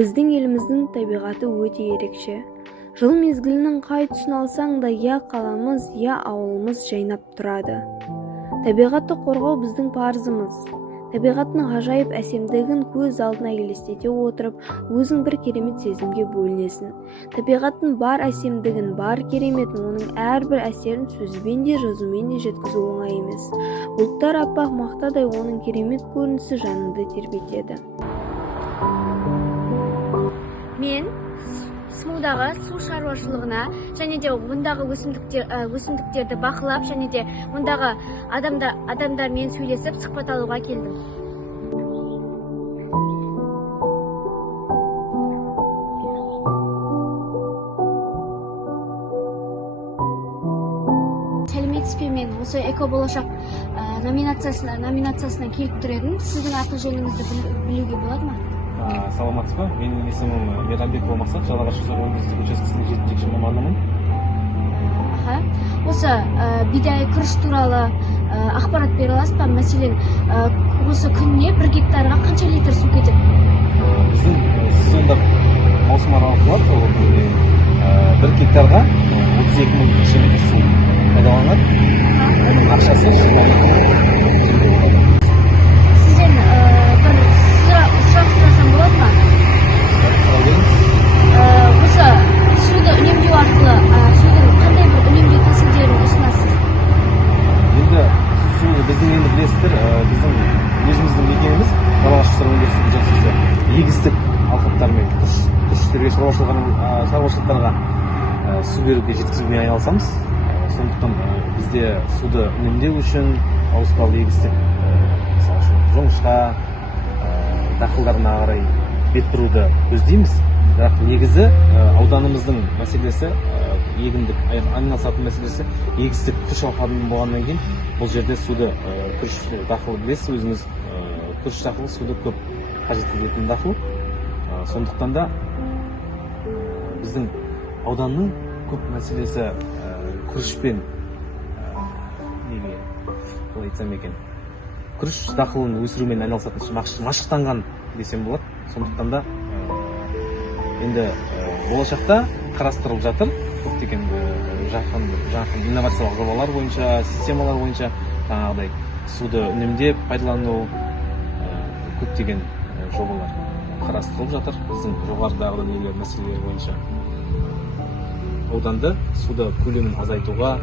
Біздің еліміздің табиғаты өте ерекше. Жыл мезгілінің қай тұсын алсаң да я қаламыз, я ауылымыз жайнап тұрады. Табиғатты қорғау біздің парызымыз. Табиғаттың ғажайып әсемдігін көз алдына елестете отырып, өзің бір керемет сезімге бөлінесің. Табиғаттың бар әсемдігін, бар кереметін, оның әрбір әсерін сөзбен де, жазумен де жеткізу оңай емес. Бұлттар аппақ мақтадай оның керемет көрінісі жаныңды тербетеді. Мен Смудағы су шаруашылығына және де мұндағы өсімдіктерді бақылап және де мұндағы адамдармен сөйлесіп сұхбат алуға келдім. Сәлеметсіз бе, мен осы экоболашақ номинациясына келіп тұр едім. Сіздің аты жөніңізді білуге болады ма? Саламатсыз ба? Менің есімім Мейрамбекова Мақсат, Жалағаш өндірістік учаскесінің жетекші маманымын. Осы бидай, күріш туралы ақпарат бере аласыз ба? Мәселен, осы күніне 1 гектарға қанша литр су кетеді? Біздің сезонда маусым аралық болады, 1 гектарға 32 мың текше метр су пайдаланылады. Оның ақшасы 20 мың. Сізден бір сұрақ сұрасам болады ма? Осы суды үнемдеу арқылы судың қандай бір үнемдеу тәсілдерін ұсынасыз? Енді суды біздің енді білесіздер, біздің өзіміздің мекемеміз Жалағаш өндірістік учаскесі егістік алқаптармен күріштерге шаруашылықтарға су беруге жеткізумен айналысамыз. Сондықтан бізде суды үнемдеу үшін ауыспалы егістік, мысалы үшін жоңышқа дақылдарына қарай бет бұруды көздейміз. Бірақ негізі ауданымыздың мәселесі, егіндік айналысатын мәселесі егістік күріш алқабының болғаннан кейін бұл жерде суды күріш дақылы білесіз өзіңіз, күріш дақылы суды көп қажет ететін дақыл. Сондықтан да біздің ауданның көп мәселесі күрішпен қалай айтсам екен, күріш дақылын өсірумен айналысатын машықтанған десем болады. Сондықтан да енді болашақта қарастырылып жатыр көптеген жақын инновациялық жобалар бойынша, системалар бойынша жаңағыдай суды үнемдеп пайдалану көптеген жобалар қарастырылып жатыр. Біздің жоғарыдағы мәселелер бойынша ауданды суды көлемін азайтуға,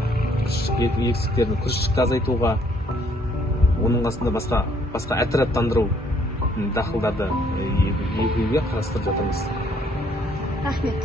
егістіктердің күрішшікті азайтуға, оның қасында басқа әртараптандыру дақылдарды егуге қарастырып жатырмыз. Рахмет.